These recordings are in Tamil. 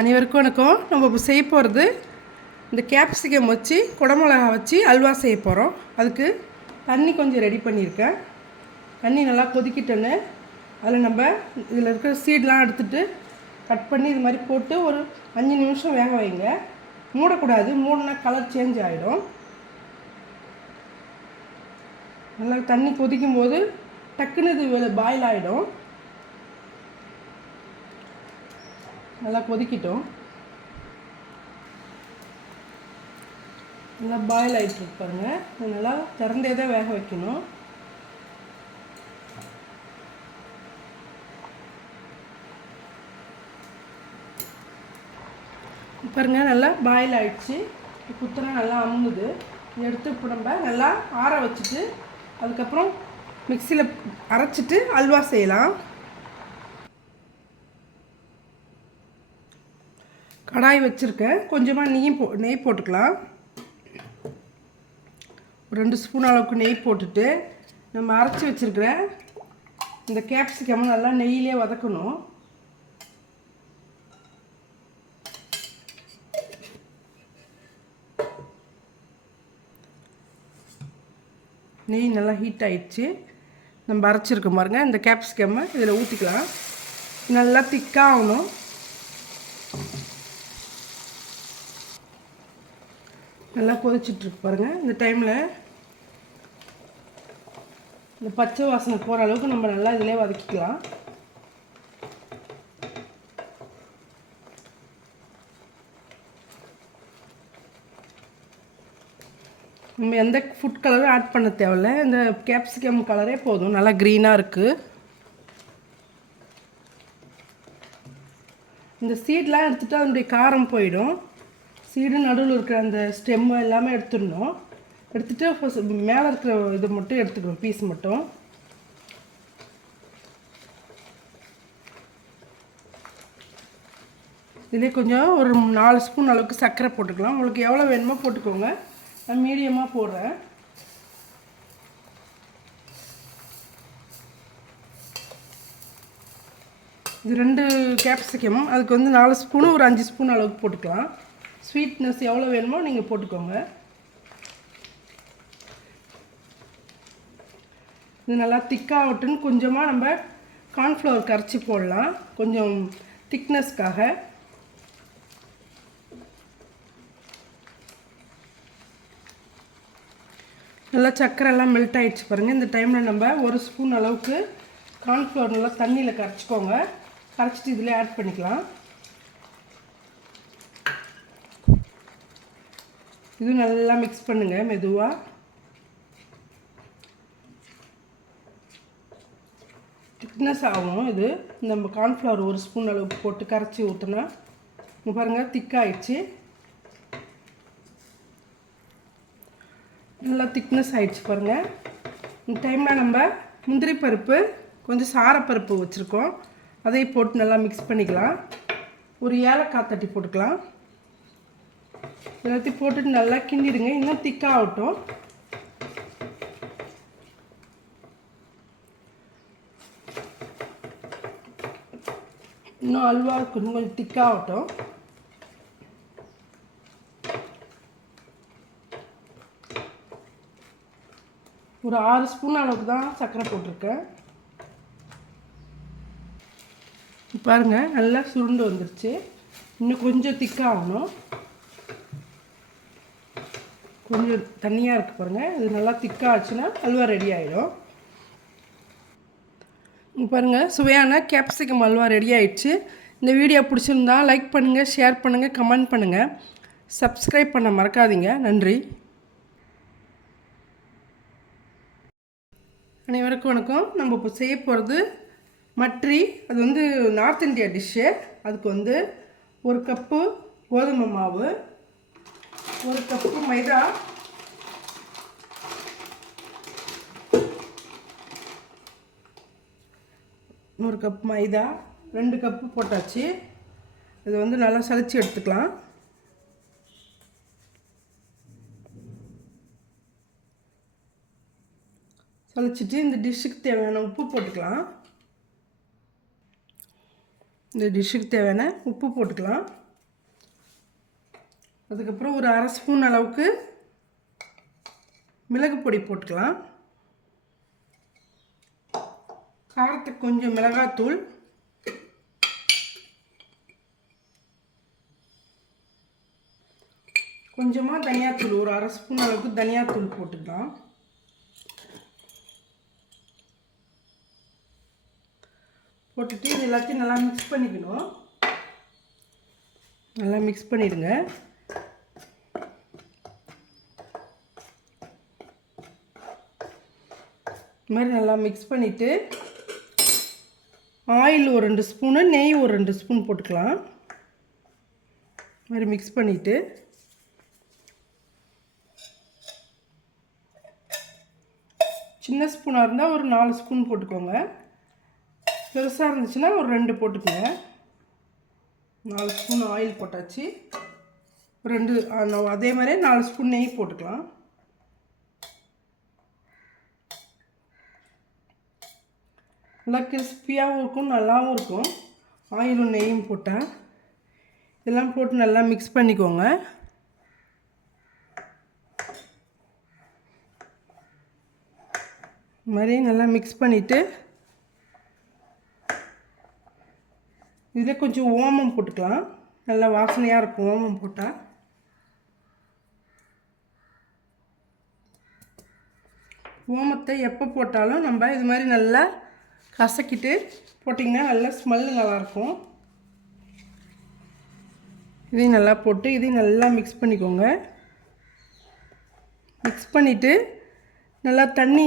அனைவருக்கும் வணக்கம். நம்ம இப்போ செய்ய போகிறது இந்த கேப்சிகம் வச்சு குடமிளகா வச்சு அல்வா செய்ய போகிறோம். அதுக்கு தண்ணி கொஞ்சம் ரெடி பண்ணியிருக்கேன். தண்ணி நல்லா கொதிக்கிட்டோன்னு அதில் நம்ம இதில் இருக்கிற சீடெலாம் எடுத்துகிட்டு கட் பண்ணி இது மாதிரி போட்டு ஒரு 5 நிமிஷம் வேக வைங்க. மூடக்கூடாது, மூடினா கலர் சேஞ்ச் ஆகிடும். நல்லா தண்ணி கொதிக்கும் போது டக்குன்னு இது பாயில் ஆகிடும். நல்லா கொதிக்கிட்டோம். நல்லா பாயில் ஆகிட்டு பாருங்க. நல்லா திறந்தே தான் வேக வைக்கணும். பாருங்க நல்லா பாயில் ஆகிடுச்சு. குத்துனா நல்லா அமுங்குது. எடுத்து இப்போ நம்ம நல்லா ஆற வச்சுட்டு அதுக்கப்புறம் மிக்சியில் அரைச்சிட்டு அல்வா செய்யலாம். கடாய் வச்சுருக்கேன். கொஞ்சமாக நெய் போட்டுக்கலாம். ஒரு 2 ஸ்பூன் அளவுக்கு நெய் போட்டுட்டு நம்ம அரைச்சி வச்சுருக்கிற இந்த கேப்சிகம் நல்லா நெய்யிலே வதக்கணும். நெய் நல்லா ஹீட் ஆகிடுச்சு. நம்ம அரைச்சிருக்கோம் பாருங்கள். இந்த கேப்சிகம்மை இதில் ஊற்றிக்கலாம். நல்லா திக்காக ஆகணும். நல்லா கொதிச்சிட்ருக்கு பாருங்கள். இந்த டைமில் இந்த பச்சை வாசனை போகிற அளவுக்கு நம்ம நல்லா இதிலே வதக்கிக்கலாம். நம்ம எந்த ஃபுட் கலரும் ஆட் பண்ண தேவையில்ல. இந்த கேப்சிகம் கலரே போதும். நல்லா க்ரீனாக இருக்குது. இந்த சீடெலாம் எடுத்துகிட்டு அதனுடைய காரம் போயிடும். சீடு நடுவில் இருக்கிற அந்த ஸ்டெம்மு எல்லாமே எடுத்துடணும். எடுத்துகிட்டு மேலே இருக்கிற இதை மட்டும் எடுத்துக்கணும், பீஸ் மட்டும். இதே கொஞ்சம் ஒரு 4 ஸ்பூன் அளவுக்கு சர்க்கரை போட்டுக்கலாம். உங்களுக்கு எவ்வளோ வேணுமோ போட்டுக்கோங்க. நான் மீடியமாக போடுறேன். இது 2 கேப்சிகம். அதுக்கு 4 ஸ்பூனு ஒரு 5 ஸ்பூன் அளவுக்கு போட்டுக்கலாம். ஸ்வீட்னஸ் எவ்வளோ வேணுமோ நீங்கள் போட்டுக்கோங்க. இது நல்லா திக்காகட்டுன்னு கொஞ்சமாக நம்ம கார்ன்ஃப்ளவர் கரைச்சி போடலாம், கொஞ்சம் திக்னஸ்க்காக. நல்லா சர்க்கரைலாம் மெல்ட் ஆகிடுச்சு பாருங்கள். இந்த டைமில் நம்ம 1 ஸ்பூன் அளவுக்கு கார்ன்ஃப்ளவர் நல்லா தண்ணியில் கரைச்சிக்கோங்க. கரைச்சிட்டு இதில் ஆட் பண்ணிக்கலாம். இது நல்லா மிக்ஸ் பண்ணுங்கள் மெதுவாக. திக்னஸ் ஆகும். இது நம்ம கார்ன்ஃப்ளவர் 1 ஸ்பூன் அளவுக்கு போட்டு கரைச்சி ஊற்றினா இங்கே பாருங்கள் திக்காகிடுச்சு. நல்லா திக்னஸ் ஆகிடுச்சு பாருங்கள். இந்த டைமில் நம்ம முந்திரி பருப்பு கொஞ்சம் சாரப்பருப்பு வச்சுருக்கோம், அதையும் போட்டு நல்லா மிக்ஸ் பண்ணிக்கலாம். ஒரு ஏலக்காய் தட்டி போட்டுக்கலாம். எல்லாத்தையும் போட்டுட்டு நல்லா கிண்டிடுங்க. இன்னும் திக்காகட்டும். இன்னும் அல்வா கொஞ்சம் திக்காகட்டும். ஒரு 6 ஸ்பூன் அளவுக்கு தான் சர்க்கரை போட்டிருக்கேன். பாருங்கள் நல்லா சுருண்டு வந்துருச்சு. இன்னும் கொஞ்சம் திக்காகணும். கொஞ்சம் தண்ணியாக இருக்குது பாருங்கள். இது நல்லா திக்காச்சுன்னா அல்வா ரெடி ஆகிடும். பாருங்கள் சுவையான கேப்சிகம் அல்வா ரெடி ஆகிடுச்சு. இந்த வீடியோ பிடிச்சிருந்தா லைக் பண்ணுங்கள், ஷேர் பண்ணுங்கள், கமெண்ட் பண்ணுங்கள். சப்ஸ்கிரைப் பண்ண மறக்காதீங்க. நன்றி. அனைவருக்கும் வணக்கம். நம்ம இப்போ செய்ய போகிறது மட்ரி. அது நார்த் இந்தியா டிஷ்ஷு. அதுக்கு 1 கப்பு கோதுமை மாவு, 1 கப்பு மைதா, 1 கப் மைதா, 2 கப்பு போட்டாச்சு. இது நல்லா சலிச்சு எடுத்துக்கலாம். சலிச்சிட்டு இந்த டிஷ்ஷுக்கு தேவையான உப்பு போட்டுக்கலாம். இந்த டிஷ்ஷுக்கு தேவையான உப்பு போட்டுக்கலாம். அதுக்கப்புறம் ஒரு அரை ஸ்பூன் அளவுக்கு மிளகு பொடி போட்டுக்கலாம். காரத்துக்கு கொஞ்சம் மிளகாத்தூள், கொஞ்சமாக தனியாத்தூள், ஒரு அரை ஸ்பூன் அளவுக்கு தனியாத்தூள் போட்டுக்கலாம். போட்டுட்டு இது எல்லாத்தையும் நல்லா மிக்ஸ் பண்ணிக்கணும். நல்லா மிக்ஸ் பண்ணிடுங்க. இது மாதிரி நல்லா மிக்ஸ் பண்ணிவிட்டு ஆயில் ஒரு 2 ஸ்பூனு, நெய் ஒரு 2 ஸ்பூன் போட்டுக்கலாம். இது மாதிரி மிக்ஸ் பண்ணிவிட்டு சின்ன ஸ்பூனாக இருந்தால் ஒரு 4 ஸ்பூன் போட்டுக்கோங்க. பெருசாக இருந்துச்சுன்னா ஒரு 2 போட்டுக்கோங்க. 4 ஸ்பூன் ஆயில் போட்டாச்சு. 2 அதே மாதிரி 4 ஸ்பூன் நெய் போட்டுக்கலாம். நல்லா கிறிஸ்பியாகவும் இருக்கும், நல்லாவும் இருக்கும். ஆயிலும் நெய்யும் போட்டால் இதெல்லாம் போட்டு நல்லா மிக்ஸ் பண்ணிக்கோங்க. இது மாதிரி நல்லா மிக்ஸ் பண்ணிவிட்டு இதில் கொஞ்சம் ஓமம் போட்டுக்கலாம். நல்லா வாசனையாக இருக்கும் ஓமம் போட்டால். ஓமத்தை எப்போ போட்டாலும் நம்ம இது மாதிரி நல்லா கசக்கிட்டு போட்டிங்கன்னா நல்லா ஸ்மெல்லு நல்லாயிருக்கும். இதையும் நல்லா போட்டு இதையும் நல்லா மிக்ஸ் பண்ணிக்கோங்க. மிக்ஸ் பண்ணிவிட்டு நல்லா தண்ணி,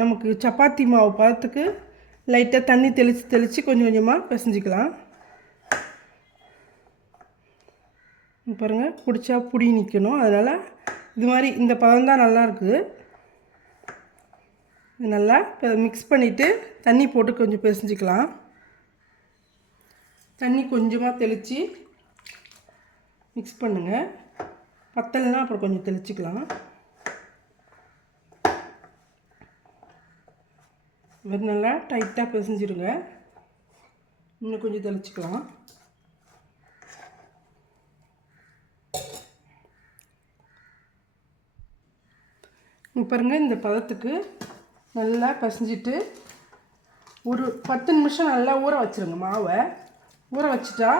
நமக்கு சப்பாத்தி மாவு பதத்துக்கு லைட்டாக தண்ணி தெளித்து கொஞ்சம் கொஞ்சமாக பிசைஞ்சிக்கலாம். பாருங்கள், பிடிச்சா புடி நிற்கணும். அதனால் இது மாதிரி இந்த பதம் தான் நல்லாயிருக்குது. இது நல்லா மிக்ஸ் பண்ணிவிட்டு தண்ணி போட்டு கொஞ்சம் பிசைஞ்சிக்கலாம். தண்ணி கொஞ்சமாக தெளித்து மிக்ஸ் பண்ணுங்கள். பத்தலைன்னா அப்புறம் கொஞ்சம் தெளிச்சிக்கலாம். இது நல்லா டைட்டாக பிசைஞ்சிடுங்க. இன்னும் கொஞ்சம் தெளிச்சிக்கலாம். பாருங்கள், இந்த பதத்துக்கு நல்லா பிசைஞ்சிட்டு ஒரு 10 நிமிஷம் நல்லா ஊற வச்சுருங்க. மாவை ஊற வச்சுட்டா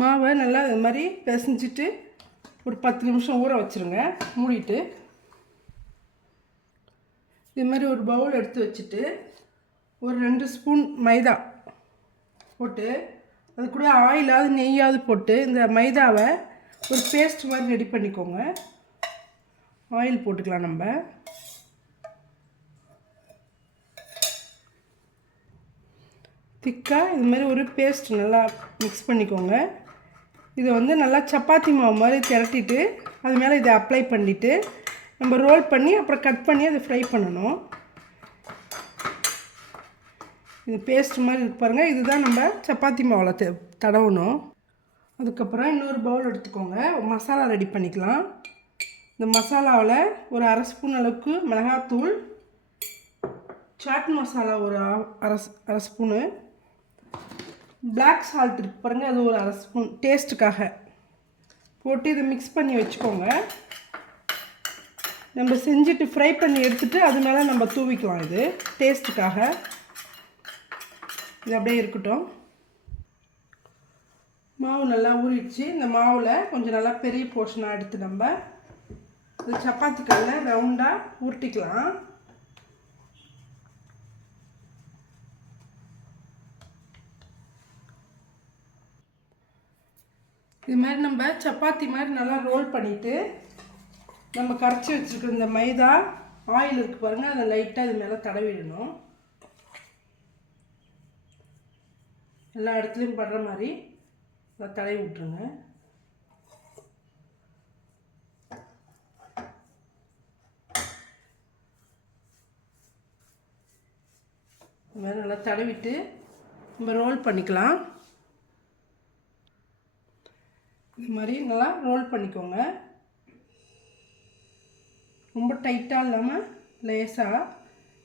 மாவை நல்லா இது மாதிரி பிசைஞ்சிட்டு ஒரு 10 நிமிஷம் ஊற வச்சுருங்க மூடிட்டு. இது மாதிரி ஒரு பவுல் எடுத்து வச்சுட்டு ஒரு 2 ஸ்பூன் மைதா போட்டு அது கூட ஆயிலாவது நெய்யாவது போட்டு இந்த மைதாவை ஒரு பேஸ்ட் மாதிரி ரெடி பண்ணிக்கோங்க. ஆயில் போட்டுக்கலாம். நம்ம திக்காக இது மாதிரி ஒரு பேஸ்ட் நல்லா மிக்ஸ் பண்ணிக்கோங்க. இதை வந்து நல்லா சப்பாத்தி மாவு மாதிரி திரட்டிட்டு அது மேலே இதை அப்ளை பண்ணிவிட்டு நம்ம ரோல் பண்ணி அப்புறம் கட் பண்ணி அதை ஃப்ரை பண்ணணும். இது பேஸ்ட் மாதிரி இருக்கு பாருங்கள். இதுதான் நம்ம சப்பாத்தி மாவில் தடவணும். அதுக்கப்புறம் இன்னொரு பவுல் எடுத்துக்கோங்க. மசாலா ரெடி பண்ணிக்கலாம். இந்த மசாலாவில் ஒரு அரை ஸ்பூன் அளவுக்கு மிளகாத்தூள், சாட் மசாலா ஒரு அரை ஸ்பூனு, பிளாக் சால்ட் இருக்கு பாருங்கள், அது ஒரு அரை ஸ்பூன் டேஸ்ட்டுக்காக போட்டு இதை மிக்ஸ் பண்ணி வச்சுக்கோங்க. நம்ம செஞ்சுட்டு ஃப்ரை பண்ணி எடுத்துகிட்டு அது மேலே நம்ம தூவிக்கலாம். இது டேஸ்ட்டுக்காக. இது அப்படியே இருக்கட்டும். மாவு நல்லா ஊறிடுச்சு. இந்த மாவில் கொஞ்சம் நல்லா பெரிய போர்ஷனாக எடுத்து நம்ம இது சப்பாத்திக்கான ரவுண்டாக உருட்டிக்கலாம். இது மாதிரி நம்ம சப்பாத்தி மாதிரி நல்லா ரோல் பண்ணிவிட்டு நம்ம கரைச்சி வச்சுருக்க இந்த மைதா ஆயில் இருக்குது பாருங்கள், அதை லைட்டாக இது மேலே தடவிடணும். எல்லா இடத்துலையும் படுற மாதிரி அதை தடவி விட்ருங்க. இது மாதிரி நல்லா தடவிட்டு நம்ம ரோல் பண்ணிக்கலாம். இது மாதிரி நல்லா ரோல் பண்ணிக்கோங்க. ரொம்ப டைட்டாக இல்லாமல் லேசாக.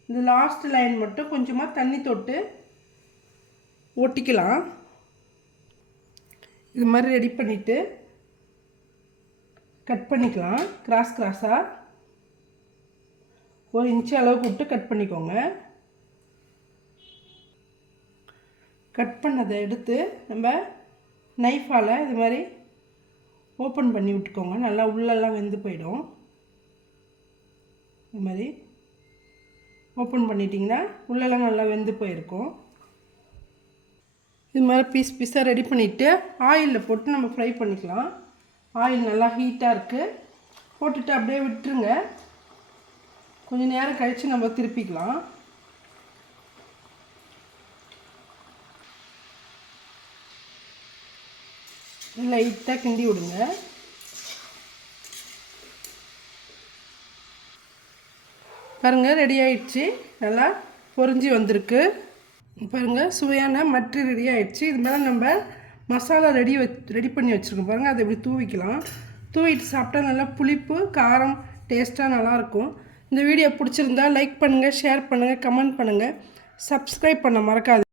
இந்த லாஸ்ட் லைன் மட்டும் கொஞ்சமாக தண்ணி தொட்டு ஒட்டிக்கலாம். இது மாதிரி ரெடி பண்ணிவிட்டு கட் பண்ணிக்கலாம். கிராஸாக 1 இன்ச்சு அளவுக்கு விட்டு கட் பண்ணிக்கோங்க. கட் பண்ணதை எடுத்து நம்ம நைஃபால் இது மாதிரி ஓப்பன் பண்ணி விட்டுக்கோங்க. நல்லா உள்ளெல்லாம் வெந்து போயிடும். இது மாதிரி ஓப்பன் பண்ணிட்டிங்கன்னா உள்ளெல்லாம் நல்லா வெந்து போயிருக்கும். இது மாதிரி பீஸாக ரெடி பண்ணிவிட்டு ஆயிலில் போட்டு நம்ம ஃப்ரை பண்ணிக்கலாம். ஆயில் நல்லா ஹீட்டாக இருக்குது. போட்டுட்டு அப்படியே விட்டுருங்க. கொஞ்சம் நேரம் கழித்து நம்ம திருப்பிக்கலாம். லைட்டாக கிண்டி விடுங்க. பாருங்கள், ரெடி ஆயிடுச்சு. நல்லா பொரிஞ்சு வந்திருக்கு. பாருங்கள், சுவையான மட்ரி ரெடி ஆகிடுச்சு. இது மேலே நம்ம மசாலா ரெடி பண்ணி வச்சுருக்கோம். பாருங்கள், அதை இப்படி தூவிக்கலாம். தூவிட்டு சாப்பிட்டா நல்லா புளிப்பு காரம் டேஸ்ட்டாக நல்லாயிருக்கும். இந்த வீடியோ பிடிச்சிருந்தா லைக் பண்ணுங்கள், ஷேர் பண்ணுங்கள், கமெண்ட் பண்ணுங்கள், சப்ஸ்கிரைப் பண்ண மறக்காது.